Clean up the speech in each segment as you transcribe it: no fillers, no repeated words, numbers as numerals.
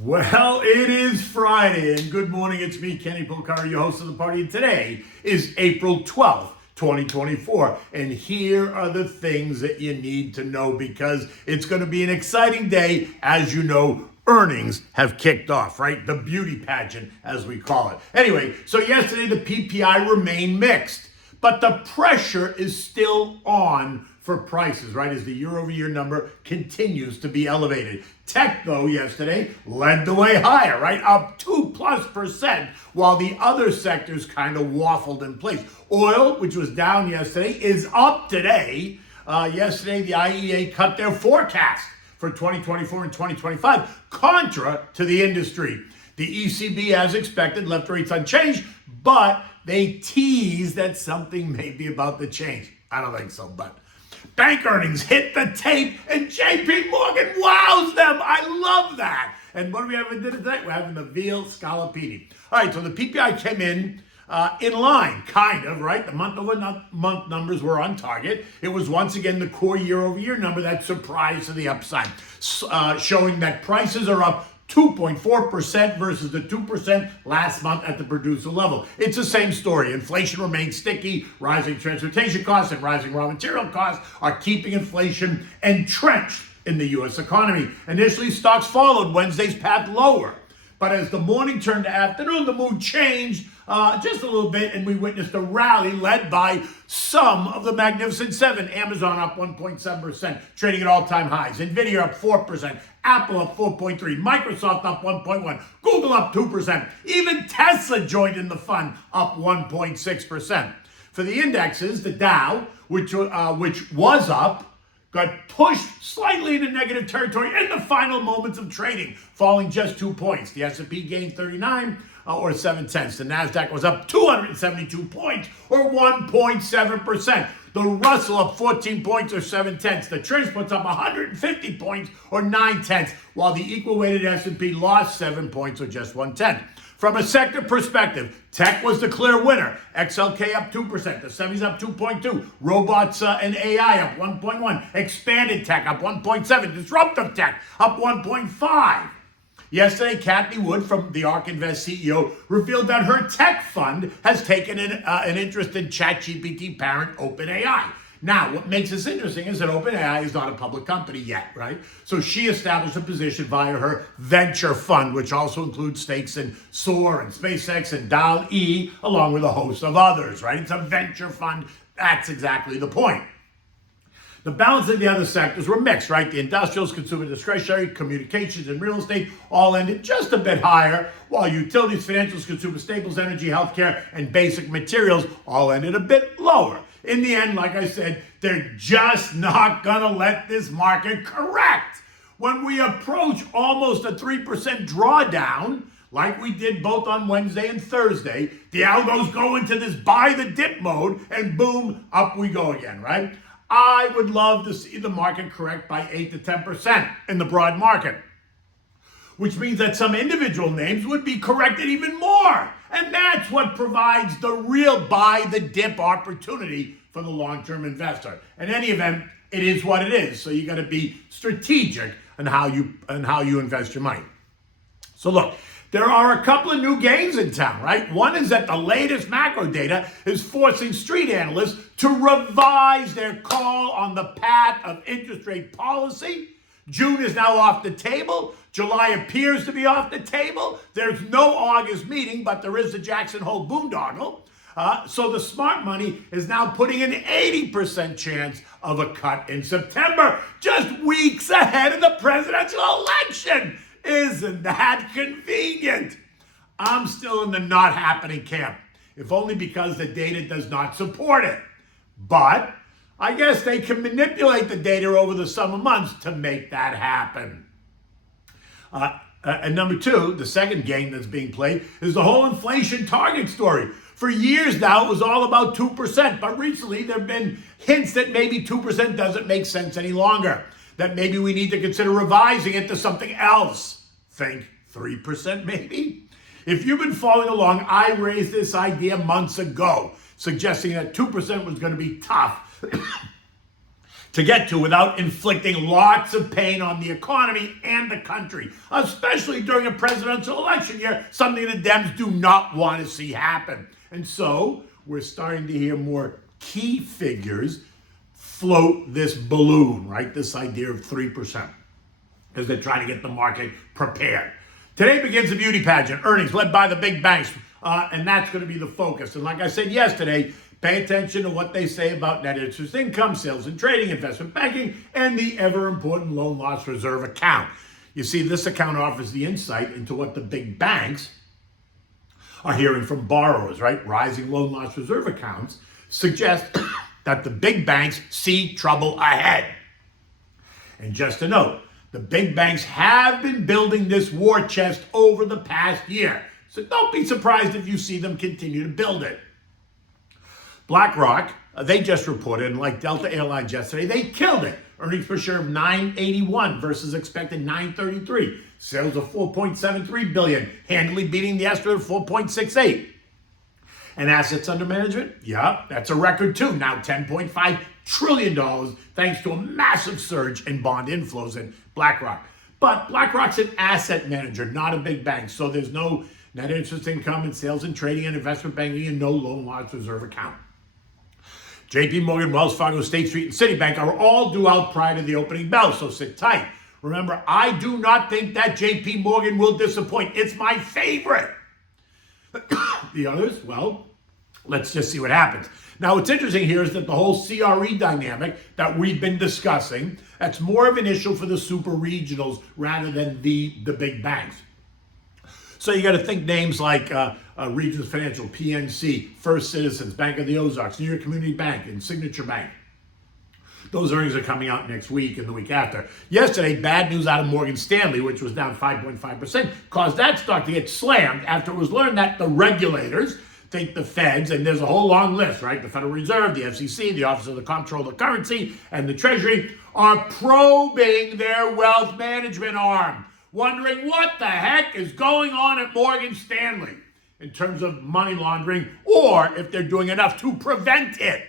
Well, it is Friday, and good morning. It's me, Kenny Polcari, your host of the party. And today is April 12th, 2024. And here are the things that you need to know because it's going to be an exciting day. As you know, earnings have kicked off, right? The beauty pageant, as we call it. Anyway, so yesterday the PPI remained mixed, but the pressure is still on for prices, right, as the year-over-year number continues to be elevated. Tech, though, yesterday led the way higher, right, up 2+%, while the other sectors kind of waffled in place. Oil, which was down yesterday, is up today. Yesterday, the IEA cut their forecast for 2024 and 2025, contra to the industry. The ECB, as expected, left rates unchanged, but they teased that something may be about to change. I don't think so, but bank earnings hit the tape, and JP Morgan wows them. I love that. And what do we have in dinner tonight? We're having the Veal Scaloppini. All right, so the PPI came in line, kind of, right? The month-over-month numbers were on target. It was once again the core year-over-year number that surprised to the upside, showing that prices are up 2.4% versus the 2% last month at the producer level. It's the same story. Inflation remains sticky. Rising transportation costs and rising raw material costs are keeping inflation entrenched in the U.S. economy. Initially, stocks followed Wednesday's path lower. But as the morning turned to afternoon, the mood changed just a little bit, and we witnessed a rally led by some of the Magnificent Seven. Amazon up 1.7%, trading at all-time highs. Nvidia up 4%, Apple up 4.3%, Microsoft up 1.1%, Google up 2%. Even Tesla joined in the fun, up 1.6%. For the indexes, the Dow, which was up, got pushed slightly into negative territory in the final moments of trading, falling just 2 points. The S&P gained 39 or 7/10. The NASDAQ was up 272 points or 1.7%. The Russell up 14 points or 7/10. The Transport's up 150 points or 9/10, while the equal-weighted S&P lost 7 points or just 1/10. From a sector perspective, tech was the clear winner. XLK up 2%, the semis up 2.2%, robots and AI up 1.1%, expanded tech up 1.7%, disruptive tech up 1.5%. Yesterday, Cathie Wood from the ARK Invest CEO revealed that her tech fund has taken an interest in ｃhatGPT parent OpenAI. Now, what makes this interesting is that OpenAI is not a public company yet, right? So she established a position via her venture fund, which also includes stakes in Soar and SpaceX and DAL-E, along with a host of others, right? It's a venture fund. That's exactly the point. The balance of the other sectors were mixed, right? The industrials, consumer discretionary, communications, and real estate all ended just a bit higher, while utilities, financials, consumer staples, energy, healthcare, and basic materials all ended a bit lower. In the end, like I said, they're just not going to let this market correct. When we approach almost a 3% drawdown, like we did both on Wednesday and Thursday, the algos go into this buy the dip mode, and boom, up we go again, right? I would love to see the market correct by 8 to 10% in the broad market, which means that some individual names would be corrected even more. And that's what provides the real buy the dip opportunity for the long-term investor. In any event, it is what it is. So you got to be strategic in how you invest your money. So look, there are a couple of new gains in town, right? One is that the latest macro data is forcing street analysts to revise their call on the path of interest rate policy. June is now off the table. July appears to be off the table. There's no August meeting, but there is the Jackson Hole boondoggle. So the smart money is now putting an 80% chance of a cut in September, just weeks ahead of the presidential election. Isn't that convenient? I'm still in the not happening camp, if only because the data does not support it. But I guess they can manipulate the data over the summer months to make that happen. And number two, the second game that's being played is the whole inflation target story. For years now, it was all about 2%, but recently there have been hints that maybe 2% doesn't make sense any longer, that maybe we need to consider revising it to something else. Think 3% maybe? If you've been following along, I raised this idea months ago, suggesting that 2% was going to be tough to get to without inflicting lots of pain on the economy and the country, especially during a presidential election year, something the Dems do not want to see happen. And so we're starting to hear more key figures float this balloon, right? This idea of 3%, as they're trying to get the market prepared. Today begins the beauty pageant, earnings led by the big banks, and that's going to be the focus. And like I said yesterday, pay attention to what they say about net interest income, sales and trading, investment banking, and the ever-important loan loss reserve account. You see, this account offers the insight into what the big banks are hearing from borrowers, right? Rising loan loss reserve accounts suggest that the big banks see trouble ahead. And just a note, the big banks have been building this war chest over the past year. So don't be surprised if you see them continue to build it. BlackRock, they just reported, and like Delta Airlines yesterday, they killed it. Earnings per share of $9.81 versus expected $9.33. Sales of $4.73 billion, handily beating the estimate of $4.68. And assets under management, yeah, that's a record too. Now $10.5 trillion, thanks to a massive surge in bond inflows in BlackRock. But BlackRock's an asset manager, not a big bank. So there's no net interest income in sales and trading and investment banking and no loan loss reserve account. JP Morgan, Wells Fargo, State Street, and Citibank are all due out prior to the opening bell, so sit tight. Remember, I do not think that JP Morgan will disappoint. It's my favorite. The others, well, let's just see what happens. Now, what's interesting here is that the whole CRE dynamic that we've been discussing, that's more of an issue for the super regionals rather than the big banks. So you got to think names like Regions Financial, PNC, First Citizens, Bank of the Ozarks, New York Community Bank, and Signature Bank. Those earnings are coming out next week and the week after. Yesterday, bad news out of Morgan Stanley, which was down 5.5%, caused that stock to get slammed after it was learned that the regulators think the feds, and there's a whole long list, right? The Federal Reserve, the FCC, the Office of the Comptroller of Currency, and the Treasury are probing their wealth management arm, wondering what the heck is going on at Morgan Stanley in terms of money laundering, or if they're doing enough to prevent it.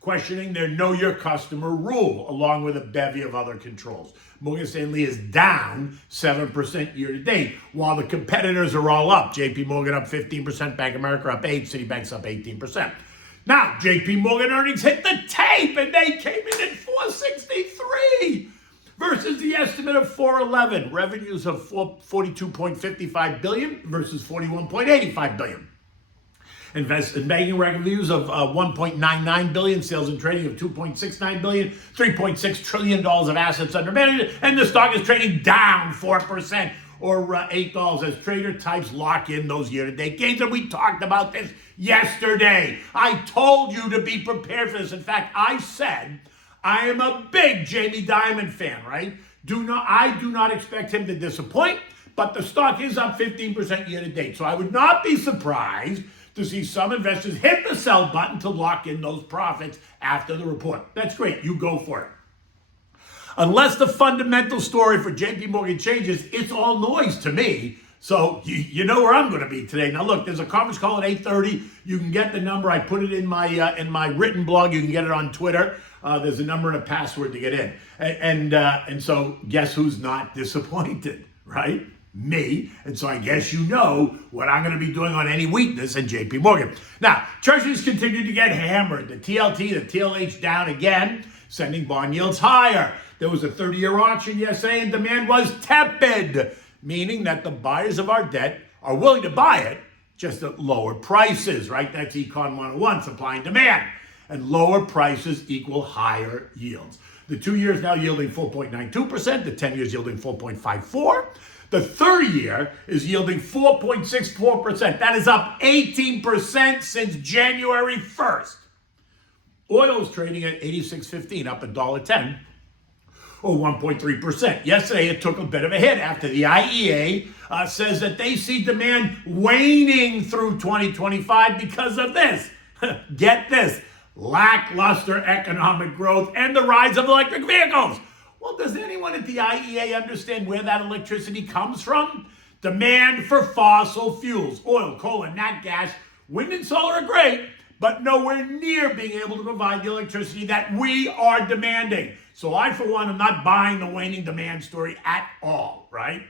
Questioning their know your customer rule, along with a bevy of other controls. Morgan Stanley is down 7% year to date, while the competitors are all up. JP Morgan up 15%, Bank of America up 8%, Citibank's up 18%. Now, JP Morgan earnings hit the tape, and they came in at $463 versus the estimate of $411. Revenues of $42.55 billion versus $41.85 billion. Investment banking revenues of $1.99 billion, sales and trading of $2.69 billion, $3.6 trillion of assets under management, and the stock is trading down 4% or $8 as trader types lock in those year-to-date gains. And we talked about this yesterday. I told you to be prepared for this. In fact, I said I am a big Jamie Dimon fan, right? I do not expect him to disappoint, but the stock is up 15% year-to-date. So I would not be surprised to see some investors hit the sell button to lock in those profits after the report. That's great. You go for it. Unless the fundamental story for JP Morgan changes, it's all noise to me. So you know where I'm going to be today. Now look, there's a conference call at 8:30. You can get the number. I put it in my written blog. You can get it on Twitter. There's a number and a password to get in. And so guess who's not disappointed, right? Me. And so I guess you know what I'm going to be doing on any weakness in JP Morgan. Now, treasuries continue to get hammered. The TLT, the TLH down again, sending bond yields higher. There was a 30-year auction yesterday and demand was tepid, meaning that the buyers of our debt are willing to buy it just at lower prices, right? That's Econ 101, supply and demand. And lower prices equal higher yields. The 2 years now yielding 4.92%, the 10 years yielding 4.54%. The 30-year is yielding 4.64%. That is up 18% since January 1st. Oil is trading at $86.15, up $1.10, or 1.3%. Yesterday, it took a bit of a hit after the IEA says that they see demand waning through 2025 because of this. Get this, lackluster economic growth and the rise of electric vehicles. Well, does anyone at the IEA understand where that electricity comes from? Demand for fossil fuels, oil, coal, and nat gas. Wind and solar are great, but nowhere near being able to provide the electricity that we are demanding. So I, for one, am not buying the waning demand story at all, right?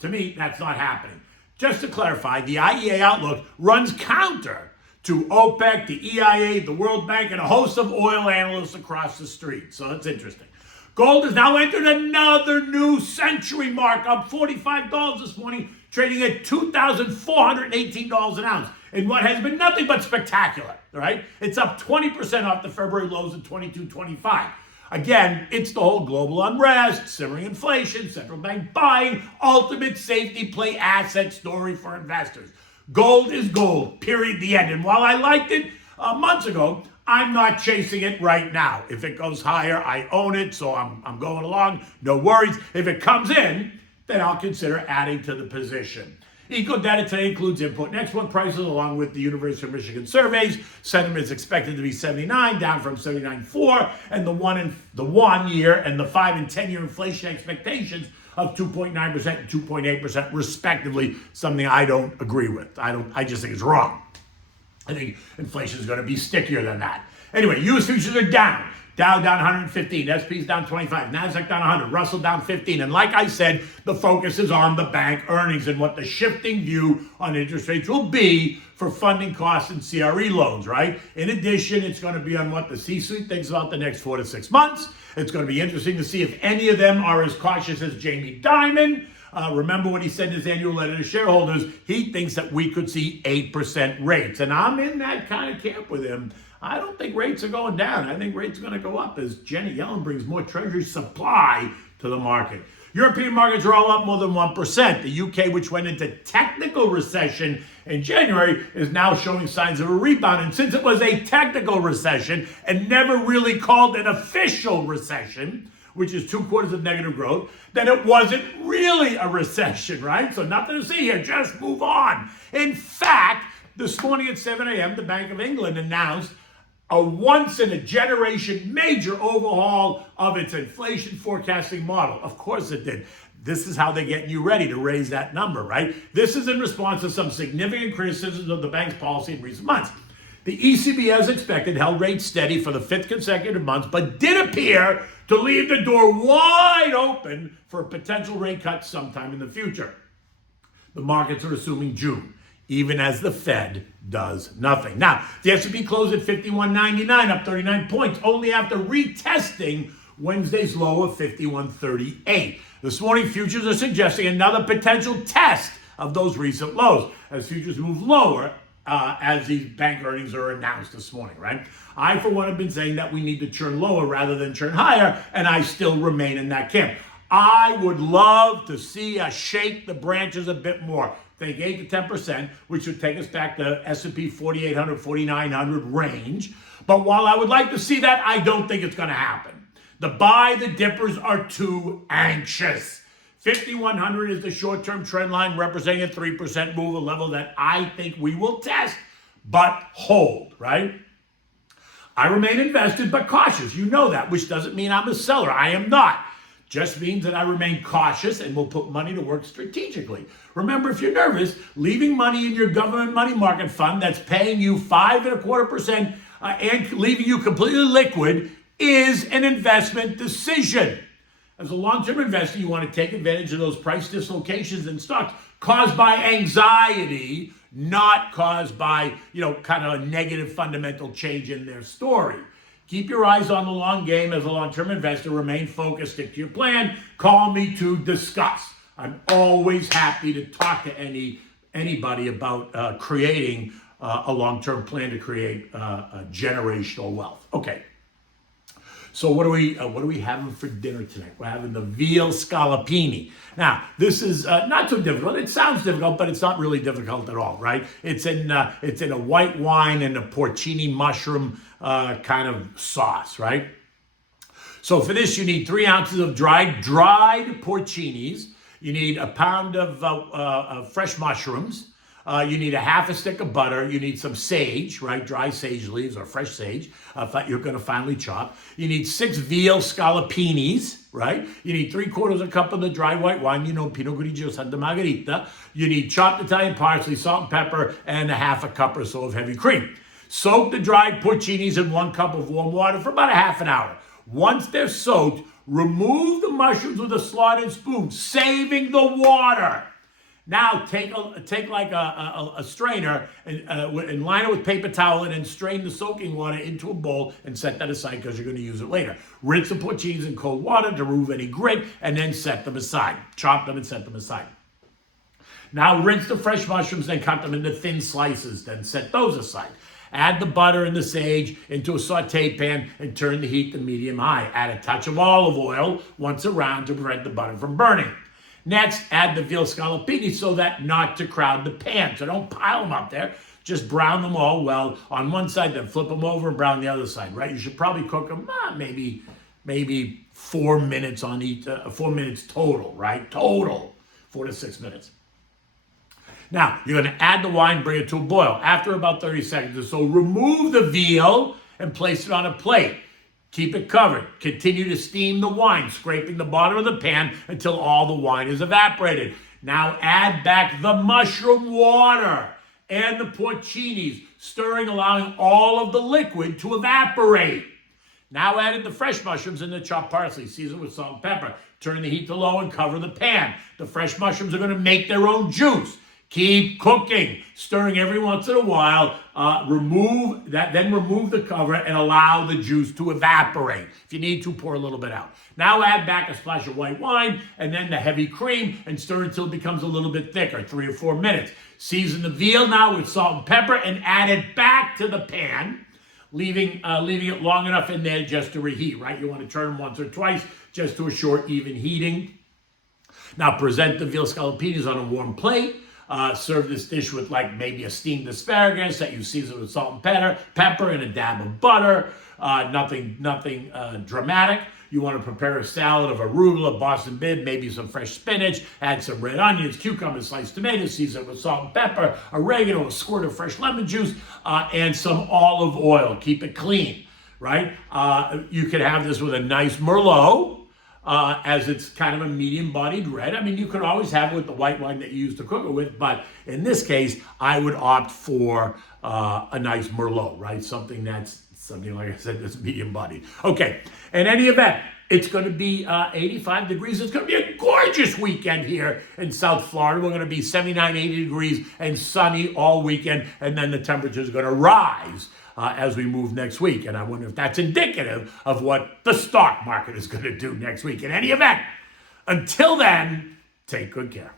To me, that's not happening. Just to clarify, the IEA outlook runs counter to OPEC, the EIA, the World Bank, and a host of oil analysts across the street. So that's interesting. Gold has now entered another new century mark, up $45 this morning, trading at $2,418 an ounce in what has been nothing but spectacular, right? It's up 20% off the February lows at $22.25. Again, it's the whole global unrest, simmering inflation, central bank buying, ultimate safety play asset story for investors. Gold is gold, period, the end. And while I liked it months ago, I'm not chasing it right now. If it goes higher, I own it, so I'm going along, no worries. If it comes in, then I'll consider adding to the position. Eco data today includes import and export prices along with the University of Michigan surveys. Sentiment is expected to be 79, down from 79.4, and the 1 year and the 5 and 10 year inflation expectations of 2.9% and 2.8% respectively, something I don't agree with. I just think it's wrong. I think inflation is going to be stickier than that. Anyway, U.S. futures are down. Dow down 115, SP's down 25, NASDAQ down 100, Russell down 15. And like I said, the focus is on the bank earnings and what the shifting view on interest rates will be for funding costs and CRE loans, right? In addition, it's going to be on what the C-suite thinks about the next 4 to 6 months. It's going to be interesting to see if any of them are as cautious as Jamie Dimon. Remember what he said in his annual letter to shareholders. He thinks that we could see 8% rates. And I'm in that kind of camp with him. I don't think rates are going down. I think rates are going to go up as Janet Yellen brings more treasury supply to the market. European markets are all up more than 1%. The UK, which went into technical recession in January, is now showing signs of a rebound. And since it was a technical recession and never really called an official recession, which is 2 quarters of negative growth, then it wasn't really a recession, right? So nothing to see here, just move on. In fact, this morning at 7 a.m., the Bank of England announced a once-in-a-generation major overhaul of its inflation forecasting model. Of course it did. This is how they're getting you ready to raise that number, right? This is in response to some significant criticisms of the bank's policy in recent months. The ECB, as expected, held rates steady for the 5th consecutive month, but did appear to leave the door wide open for a potential rate cut sometime in the future. The markets are assuming June, even as the Fed does nothing. Now, the S&P closed at 51.99, up 39 points, only after retesting Wednesday's low of 51.38. This morning, futures are suggesting another potential test of those recent lows as futures move lower as these bank earnings are announced this morning, right? I, for one, have been saying that we need to churn lower rather than churn higher, and I still remain in that camp. I would love to see us shake the branches a bit more. Think 8 to 10%, which would take us back to S&P 4,800, 4,900 range. But while I would like to see that, I don't think it's going to happen. The buy the dippers are too anxious. 5,100 is the short-term trend line representing a 3% move, a level that I think we will test, but hold, right? I remain invested but cautious. You know that, which doesn't mean I'm a seller. I am not. Just means that I remain cautious and will put money to work strategically. Remember, if you're nervous, leaving money in your government money market fund that's paying you 5.25% and leaving you completely liquid is an investment decision. As a long-term investor, you want to take advantage of those price dislocations in stocks caused by anxiety, not caused by, kind of a negative fundamental change in their story. Keep your eyes on the long game as a long-term investor. Remain focused, stick to your plan. Call me to discuss. I'm always happy to talk to anybody about creating a long-term plan to create generational wealth. Okay. So what are we having for dinner tonight? We're having the Veal Scaloppini. Now, this is not too difficult. It sounds difficult, but it's not really difficult at all, right? It's in a white wine and a porcini mushroom kind of sauce, right? So for this, you need 3 ounces of dried porcinis. You need a pound of fresh mushrooms. You need a half a stick of butter. You need some sage, right? Dry sage leaves or fresh sage you're going to finely chop. You need 6 veal scaloppinis, right? You need 3/4 cup of the dry white wine, Pinot Grigio Santa Margherita. You need chopped Italian parsley, salt and pepper, and a half a cup or so of heavy cream. Soak the dried porcinis in 1 cup of warm water for about a half an hour. Once they're soaked, remove the mushrooms with a slotted spoon, saving the water. Now take like a strainer and line it with paper towel and then strain the soaking water into a bowl and set that aside because you're going to use it later. Rinse the porcinis in cold water to remove any grit and then set them aside. Chop them and set them aside. Now rinse the fresh mushrooms and cut them into thin slices, then set those aside. Add the butter and the sage into a saute pan and turn the heat to medium-high. Add a touch of olive oil once around to prevent the butter from burning. Next, add the veal scaloppini so that not to crowd the pan. So don't pile them up there. Just brown them all well on one side, then flip them over and brown the other side, right? You should probably cook them maybe 4 minutes on each, 4 minutes total, right? Total, 4 to 6 minutes. Now, you're going to add the wine, bring it to a boil. After about 30 seconds or so, remove the veal and place it on a plate. Keep it covered. Continue to steam the wine, scraping the bottom of the pan until all the wine is evaporated. Now add back the mushroom water and the porcinis, stirring, allowing all of the liquid to evaporate. Now add in the fresh mushrooms and the chopped parsley, seasoned with salt and pepper. Turn the heat to low and cover the pan. The fresh mushrooms are going to make their own juice. Keep cooking, stirring every once in a while. Remove the cover and allow the juice to evaporate. If you need to, pour a little bit out. Now add back a splash of white wine and then the heavy cream and stir until it becomes a little bit thicker, 3 or 4 minutes. Season the veal now with salt and pepper and add it back to the pan, leaving it long enough in there just to reheat, right? You want to turn them once or twice just to assure even heating. Now present the veal scaloppinis on a warm plate. Serve this dish with like maybe a steamed asparagus that you season with salt and pepper and a dab of butter. Nothing dramatic. You want to prepare a salad of arugula, Boston beet, maybe some fresh spinach, add some red onions, cucumbers, sliced tomatoes, season with salt and pepper, oregano, a squirt of fresh lemon juice, and some olive oil. Keep it clean, right? You could have this with a nice Merlot, as it's kind of a medium-bodied red. I mean, you could always have it with the white wine that you use to cook it with, but in this case, I would opt for a nice Merlot, right? Something like I said, that's medium-bodied. Okay, in any event, it's going to be 85 degrees. It's going to be a gorgeous weekend here in South Florida. We're going to be 79, 80 degrees and sunny all weekend, and then the temperature is going to rise as we move next week. And I wonder if that's indicative of what the stock market is going to do next week. In any event, until then, take good care.